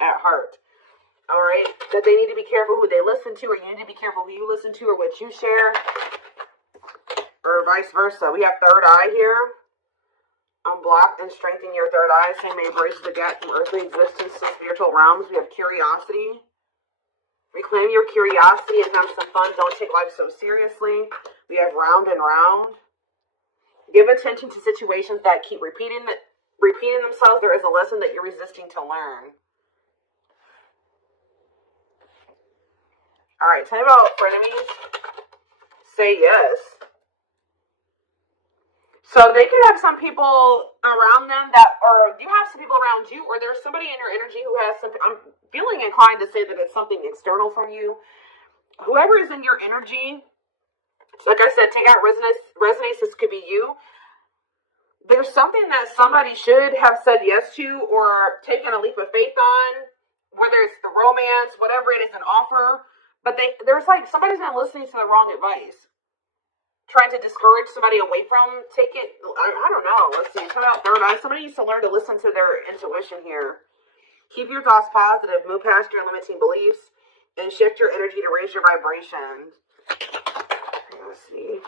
at heart. All right? That they need to be careful who they listen to, or you need to be careful who you listen to, or what you share, or vice versa. We have third eye here. Unblock and strengthen your third eye. Same may bridge the gap from earthly existence to spiritual realms. We have curiosity. Reclaim your curiosity and have some fun. Don't take life so seriously. We have round and round. Give attention to situations that keep repeating themselves. There is a lesson that you're resisting to learn. All right, tell me about frenemies. Say yes. So they could have some people around them that, or you have some people around you, or there's somebody in your energy who has some, I'm feeling inclined to say that it's something external from you. Whoever is in your energy, like I said, take out resonates, this could be you. There's something that somebody should have said yes to or taken a leap of faith on, whether it's the romance, whatever it is, an offer. But there's like, somebody's not listening to the wrong advice. Trying to discourage somebody away from, take it, I don't know. Let's see, talk about third eye. Somebody needs to learn to listen to their intuition here. Keep your thoughts positive. Move past your limiting beliefs and shift your energy to raise your vibration. Let's see.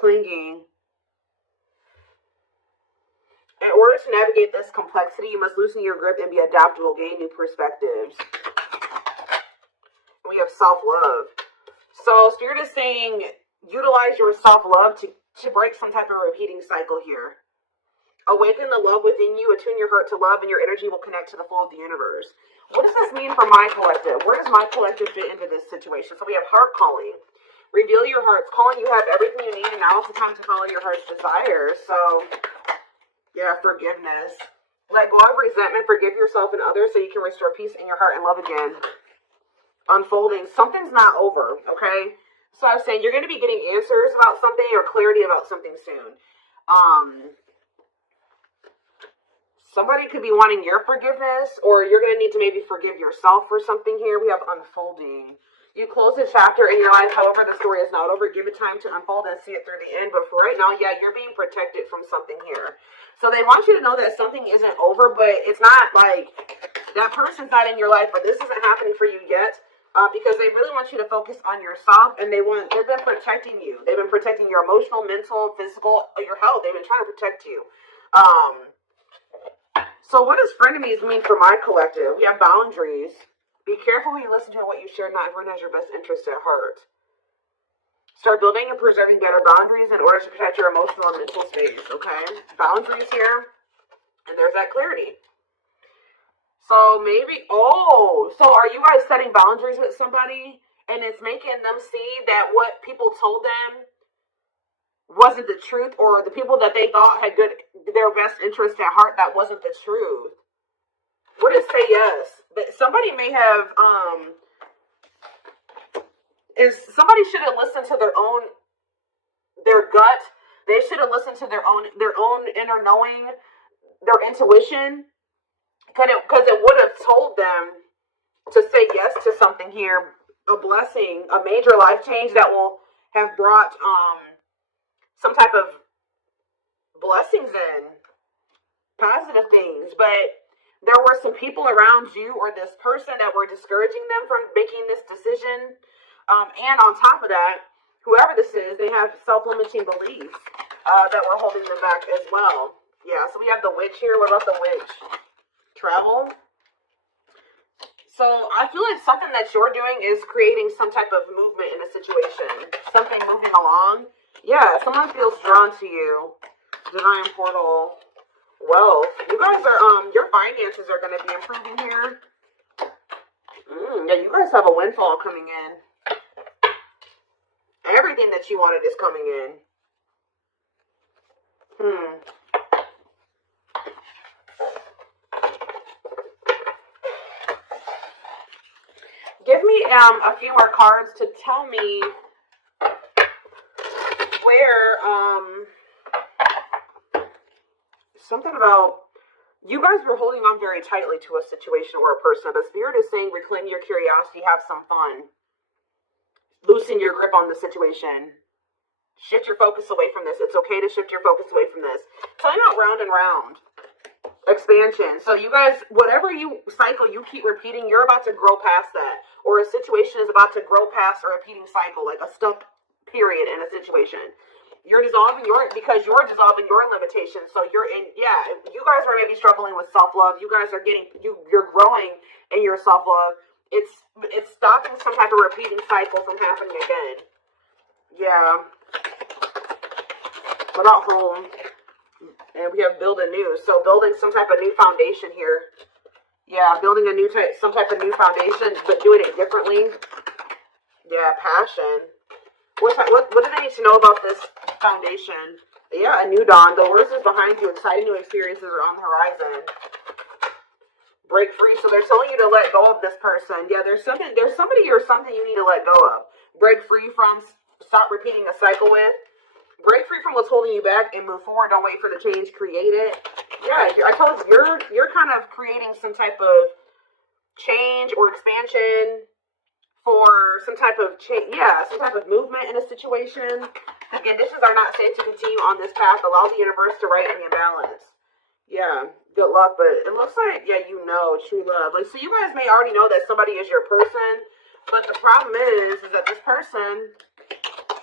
Clinging. In order to navigate this complexity, you must loosen your grip and be adaptable, gain new perspectives. We have self-love. So Spirit is saying, utilize your self-love to break some type of repeating cycle here. Awaken the love within you, attune your heart to love, and your energy will connect to the flow of the universe. What does this mean for my collective? Where does my collective fit into this situation? So we have heart calling. Reveal your heart's calling. You have everything you need, and now is the time to follow your heart's desires. So, yeah, forgiveness. Let go of resentment. Forgive yourself and others so you can restore peace in your heart and love again. Unfolding. Something's not over, okay? So I was saying you're going to be getting answers about something or clarity about something soon. Somebody could be wanting your forgiveness, or you're going to need to maybe forgive yourself for something here. We have unfolding. You close a chapter in your life, however, the story is not over. Give it time to unfold and see it through the end. But for right now, yeah, you're being protected from something here. So they want you to know that something isn't over, but it's not like that person's not in your life, or this isn't happening for you yet. Because they really want you to focus on yourself, and they've been protecting you. They've been protecting your emotional, mental, physical, your health. They've been trying to protect you. So what does frenemies mean for my collective? We have boundaries. Be careful who you listen to and what you share. Not everyone has your best interest at heart. Start building and preserving better boundaries in order to protect your emotional and mental space, okay? Boundaries here, and there's that clarity. So maybe, so are you guys setting boundaries with somebody and it's making them see that what people told them wasn't the truth, or the people that they thought had their best interest at heart, that wasn't the truth? What is say yes? Somebody may have, somebody should have listened to their gut. They should have listened to their own inner knowing, their intuition. Because it would have told them to say yes to something here, a blessing, a major life change that will have brought some type of blessings in, positive things. But there were some people around you or this person that were discouraging them from making this decision. And on top of that, whoever this is, they have self-limiting beliefs that were holding them back as well. Yeah, so we have the witch here. What about the witch? Travel. So I feel like something that you're doing is creating some type of movement in a situation. Something moving along. Yeah, someone feels drawn to you. Divine portal. Wealth. You guys are, your finances are going to be improving here. Yeah, you guys have a windfall coming in. Everything that you wanted is coming in. Give me a few more cards to tell me where, something about, you guys were holding on very tightly to a situation or a person, but Spirit is saying reclaim your curiosity, have some fun. Loosen your grip on the situation. Shift your focus away from this. It's okay to shift your focus away from this. Tell me about round and round. Expansion. So you guys, whatever you cycle, you keep repeating, you're about to grow past that. Or a situation is about to grow past a repeating cycle, like a stuck period in a situation. You're dissolving because you're dissolving your limitations. So you're in, yeah, you guys are maybe struggling with self-love. You guys are you're growing in your self-love. It's stopping some type of repeating cycle from happening again. Yeah. What about home? And we have build anew. So building some type of new foundation here. Yeah, building some type of new foundation, but doing it differently. Yeah, passion. What do they need to know about this foundation? Yeah, a new dawn. The worst is behind you. Exciting new experiences are on the horizon. Break free. So they're telling you to let go of this person. Yeah, there's somebody or something you need to let go of. Break free from. Stop repeating a cycle with. Break free from what's holding you back and move forward. Don't wait for the change. Create it. Yeah, I told you, you're kind of creating some type of change or expansion for some type of change. Yeah, some type of movement in a situation. The conditions are not safe to continue on this path. Allow the universe to right the imbalance. Yeah, good luck. But it looks like, yeah, you know, true love. Like, so you guys may already know that somebody is your person. But the problem is that this person,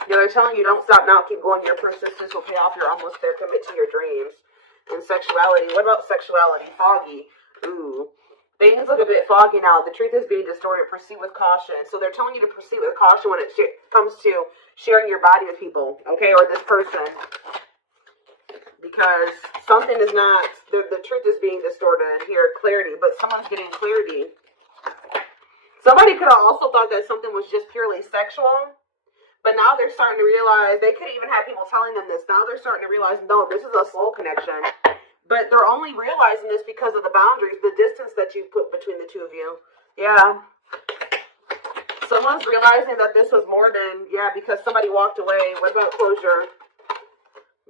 yeah, they're telling you don't stop now. Keep going. Your persistence will pay off. You're almost there. Commit to your dreams. And sexuality. What about sexuality? Foggy. Ooh. Things look a bit foggy now. The truth is being distorted. Proceed with caution. So they're telling you to proceed with caution when it comes to sharing your body with people, okay, or this person. Because something is not, the truth is being distorted here. Clarity. But someone's getting clarity. Somebody could have also thought that something was just purely sexual. But now they're starting to realize, they could even have people telling them this. Now they're starting to realize, no, this is a soul connection. But they're only realizing this because of the boundaries, the distance that you put between the two of you. Yeah. Someone's realizing that this was more than, yeah, because somebody walked away. What about closure?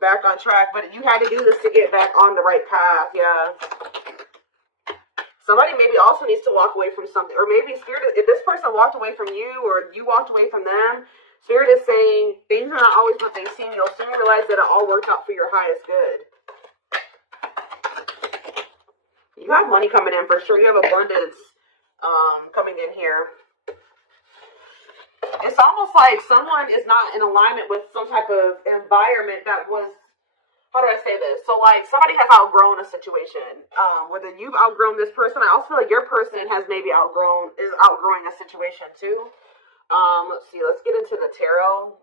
Back on track. But you had to do this to get back on the right path. Yeah. Somebody maybe also needs to walk away from something. Or maybe Spirit, if this person walked away from you or you walked away from them, Spirit is saying things are not always what they seem. You'll soon realize that it all worked out for your highest good. You have money coming in for sure. You have abundance coming in here. It's almost like someone is not in alignment with some type of environment that was, how do I say this? So like somebody has outgrown a situation. Whether you've outgrown this person, I also feel like your person has maybe outgrowing a situation too. Let's see, let's get into the tarot.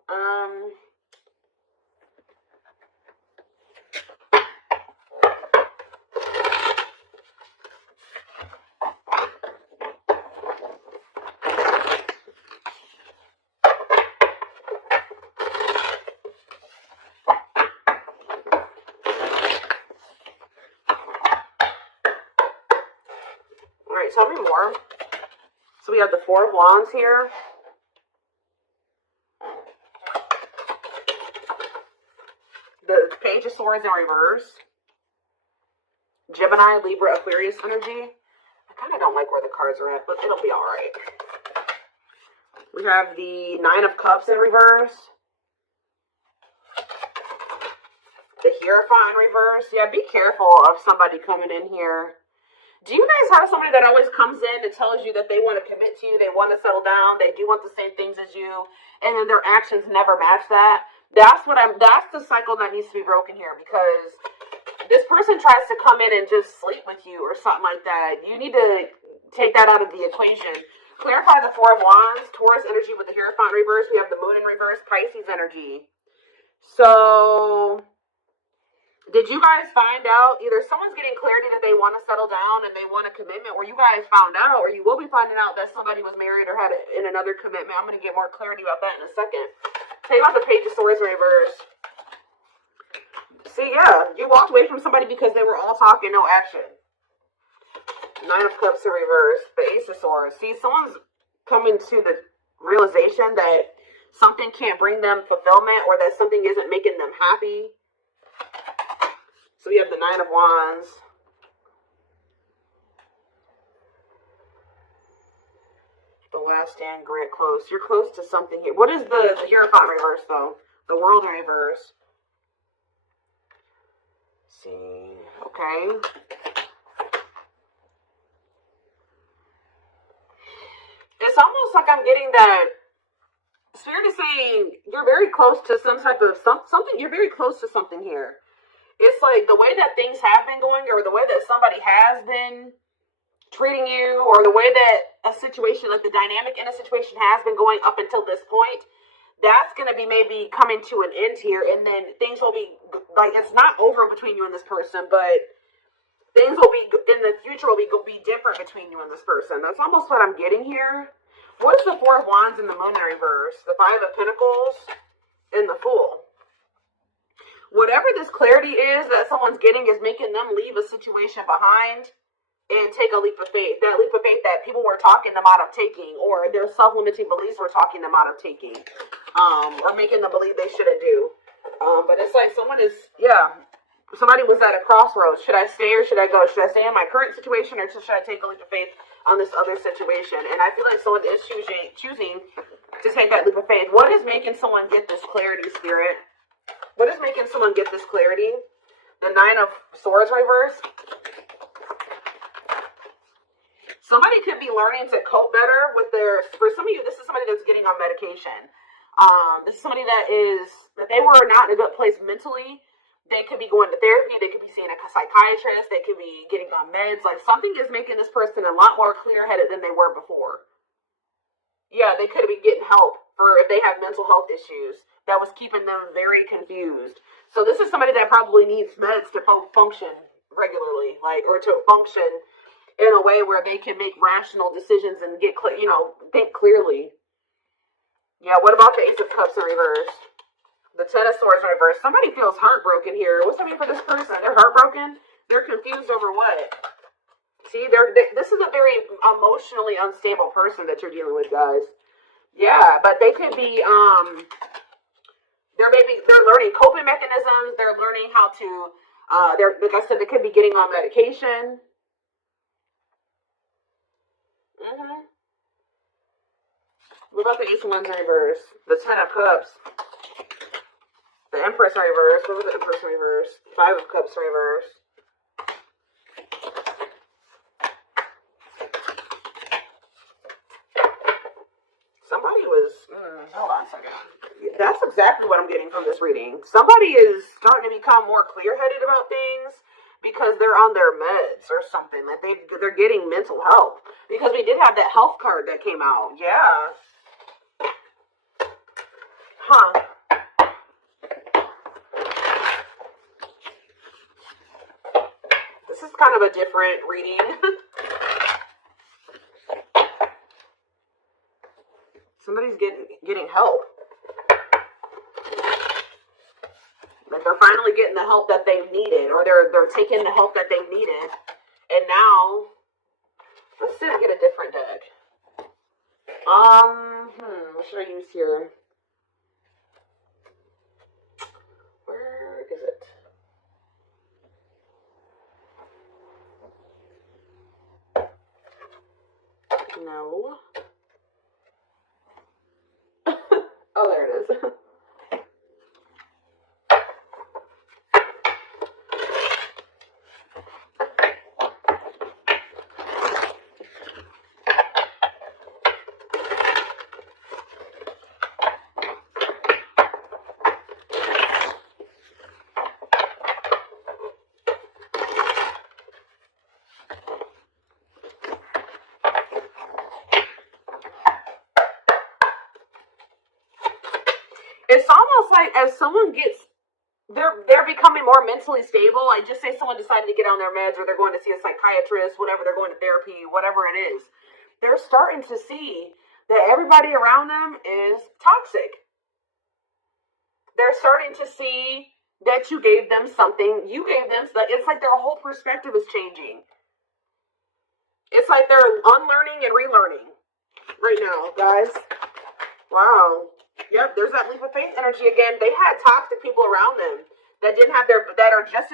All right, tell me more. So we have the Four of Wands here. The Page of Swords in reverse. Gemini, Libra, Aquarius energy. I kind of don't like where the cards are at, but it'll be all right. We have the Nine of Cups in reverse. The Hierophant in reverse. Yeah, be careful of somebody coming in here. Do you guys have somebody that always comes in and tells you that they want to commit to you, they want to settle down, they do want the same things as you, and then their actions never match that? That's the cycle that needs to be broken here, because this person tries to come in and just sleep with you or something like that. You need to take that out of the equation. Clarify the Four of Wands, Taurus energy with the Hierophant reverse. We have the Moon in reverse, Pisces energy. So did you guys find out, either someone's getting clarity that they want to settle down and they want a commitment, or you guys found out, or you will be finding out that somebody was married or had in another commitment. I'm going to get more clarity about that in a second. Tell you about the Page of Swords in reverse. See, yeah, you walked away from somebody because they were all talk and no action. Nine of Cups in reverse, the Ace of Swords. See, someone's coming to the realization that something can't bring them fulfillment, or that something isn't making them happy. So we have the Nine of Wands. The Last Stand, grant close. You're close to something here. What is the Hierophant reverse, though? The World in reverse. Let's see. Okay. I'm getting that Spirit is saying you're very close to some type of something. You're very close to something here. It's like the way that things have been going, or the way that somebody has been treating you, or the way that a situation, like the dynamic in a situation has been going up until this point, that's going to be maybe coming to an end here. And then things will be like, it's not over between you and this person, but things will be in the future will be different between you and this person. That's almost what I'm getting here. What is the Four of Wands in the Moon in reverse? The Five of Pentacles and the Fool. Whatever this clarity is that someone's getting is making them leave a situation behind and take a leap of faith. That leap of faith that people were talking them out of taking, or their self-limiting beliefs were talking them out of taking, or making them believe they shouldn't do. But it's like somebody was at a crossroads. Should I stay or should I go? Should I stay in my current situation or should I take a leap of faith on this other situation? And I feel like someone is choosing to take that leap of faith. What is making someone get this clarity, Spirit? What is making someone get this clarity? The Nine of Swords reverse. Somebody could be learning to cope better with for some of you, this is somebody that's getting on medication. This is somebody that they were not in a good place mentally. They could be going to therapy. They could be seeing a psychiatrist. They could be getting on meds. Like, something is making this person a lot more clear-headed than they were before. Yeah, they could be getting help for if they have mental health issues that was keeping them very confused. So this is somebody that probably needs meds to function regularly, or to function in a way where they can make rational decisions and think clearly. Yeah, what about the Ace of Cups in reverse? The Ten of Swords in reverse. Somebody feels heartbroken here. What's that mean for this person? They're heartbroken? They're confused over what? See, this is a very emotionally unstable person that you're dealing with, guys. Yeah, but they could be, they're learning coping mechanisms. They're learning how to, like I said, they could be getting on medication. What about the Ace of Wands in reverse? The Ten of Cups. The Empress in reverse. What was the Empress in reverse? Five of Cups in reverse. Somebody was, hold on a second. That's exactly what I'm getting from this reading. Somebody is starting to become more clear-headed about things because they're on their meds or something. Like they're getting mental health. Because we did have that health card that came out. Yeah. Huh. This is kind of a different reading. Somebody's getting help. Like they're finally getting the help that they needed, or they're taking the help that they needed, and now let's see if I get a different deck. What should I use here? Where is it? No. Oh, there it is. It's almost like as someone gets, they're becoming more mentally stable. Like just say someone decided to get on their meds, or they're going to see a psychiatrist, whatever, they're going to therapy, whatever it is. They're starting to see that everybody around them is toxic. They're starting to see that you gave them something. You gave them, it's like their whole perspective is changing. It's like they're unlearning and relearning right now, guys. Wow. Yep, there's that leap of faith energy again. They had toxic people around them that didn't have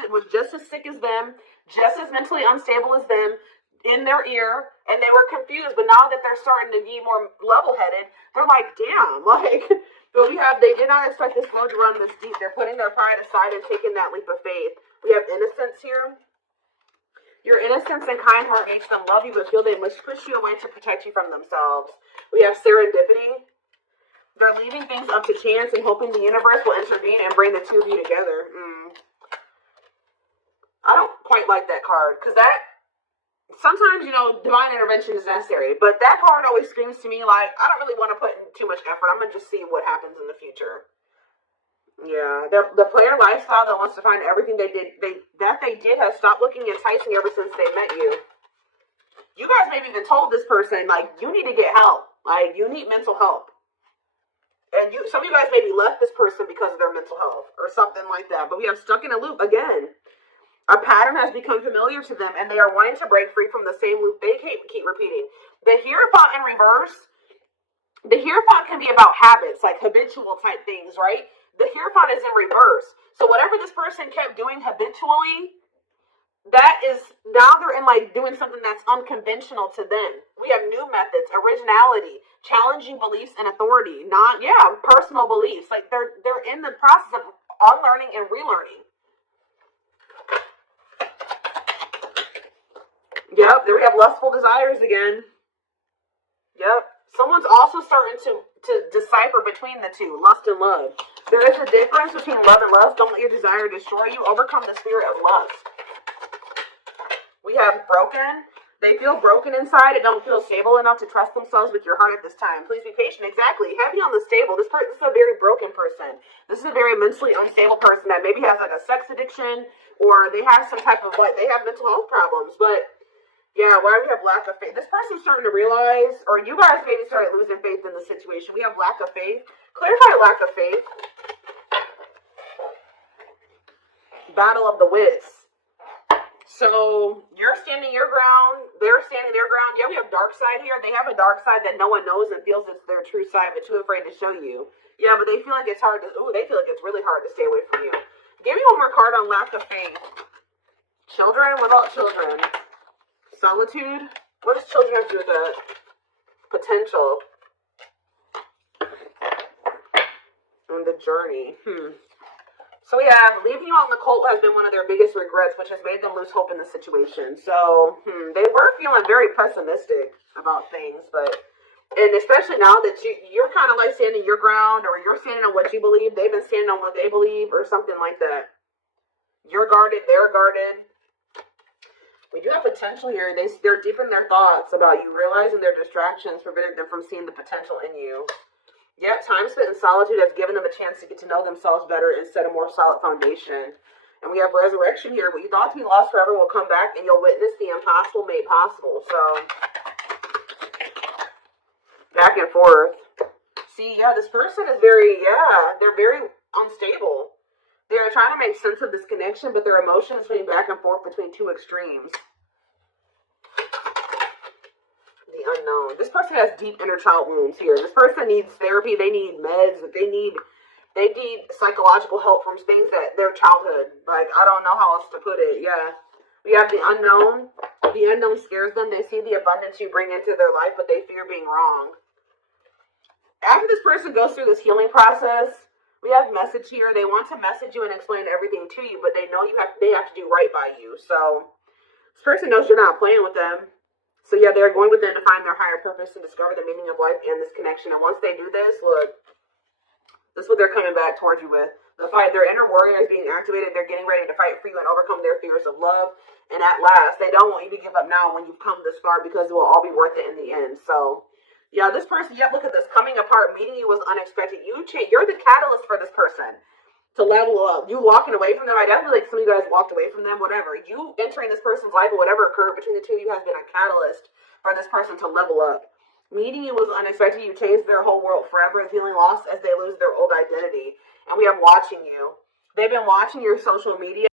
was just as sick as them, just as mentally unstable as them, in their ear, and they were confused. But now that they're starting to be more level-headed, they're like, damn, but they did not expect this road to run this deep. They're putting their pride aside and taking that leap of faith. We have innocence here. Your innocence and kind heart makes them love you, but feel they must push you away to protect you from themselves. We have serendipity. They're leaving things up to chance and hoping the universe will intervene and bring the two of you together. I don't quite like that card, because that, sometimes, you know, divine intervention is necessary, but that card always screams to me like, I don't really want to put in too much effort. I'm going to just see what happens in the future. Yeah, the player lifestyle that wants to find everything they did has stopped looking enticing ever since they met you. You guys maybe even told this person, like, you need to get help. Like, you need mental help. And some of you guys maybe left this person because of their mental health or something like that. But we have stuck in a loop again. A pattern has become familiar to them, and they are wanting to break free from the same loop they keep repeating. The Hierophant in reverse, the Hierophant can be about habits, like habitual type things, right? The Hierophant is in reverse. So whatever this person kept doing habitually, that is, now they're in like doing something that's unconventional to them. We have new methods, originality, challenging beliefs and authority, personal beliefs. Like they're in the process of unlearning and relearning. Yep, there we have lustful desires again. Yep. Someone's also starting to decipher between the two, lust and love. There is a difference between love and lust. Don't let your desire destroy you. Overcome the spirit of lust. We have broken. They feel broken inside and don't feel stable enough to trust themselves with your heart at this time. Please be patient. Exactly. Heavy on the stable. This is a very broken person. This is a very mentally unstable person that maybe has like a sex addiction, or they have some type of they have mental health problems. But yeah, why we have lack of faith? This person's starting to realize, or you guys maybe started losing faith in the situation. We have lack of faith. Clarify lack of faith. Battle of the wits. So you're standing your ground, they're standing their ground. Yeah, we have dark side here. They have a dark side that no one knows and feels it's their true side, but too afraid to show you. Yeah, but they feel like it's hard to, they feel like it's really hard to stay away from you. Give me one more card on lack of faith. Children without children. Solitude. What does children have to do with that? Potential. And the journey. So we have leaving you out in the cold has been one of their biggest regrets, which has made them lose hope in the situation. So they were feeling very pessimistic about things, and especially now that you're kind of like standing your ground, or you're standing on what you believe, they've been standing on what they believe, or something like that. You're guarded, they're guarded. We do have potential here. They're deep in their thoughts about you, realizing their distractions prevented them from seeing the potential in you. Yep, time spent in solitude has given them a chance to get to know themselves better and set a more solid foundation. And we have resurrection here. What you thought to be lost forever will come back, and you'll witness the impossible made possible. So, back and forth. See, yeah, this person is they're very unstable. They're trying to make sense of this connection, but their emotions swing back and forth between two extremes. The unknown. This person has deep inner child wounds here. This person needs therapy. They need meds. They need psychological help from things that their childhood. Like, I don't know how else to put it. Yeah. We have the unknown. The unknown scares them. They see the abundance you bring into their life, but they fear being wrong. After this person goes through this healing process, we have message here. They want to message you and explain everything to you, but they know they have to do right by you. So this person knows you're not playing with them. So yeah, they're going within to find their higher purpose and discover the meaning of life and this connection. And once they do this, look, this is what they're coming back towards you with. The fight, their inner warrior is being activated. They're getting ready to fight for you and overcome their fears of love. And at last, they don't want you to give up now when you've come this far, because it will all be worth it in the end. So yeah, this person, look at this. Coming apart, meeting you was unexpected. You're the catalyst for this person to level up. You walking away from them, I definitely like some of you guys walked away from them, whatever. You entering this person's life or whatever occurred between the two of you has been a catalyst for this person to level up. Meeting you was unexpected. You changed their whole world forever and feeling lost as they lose their old identity. And we have watching you. They've been watching your social media.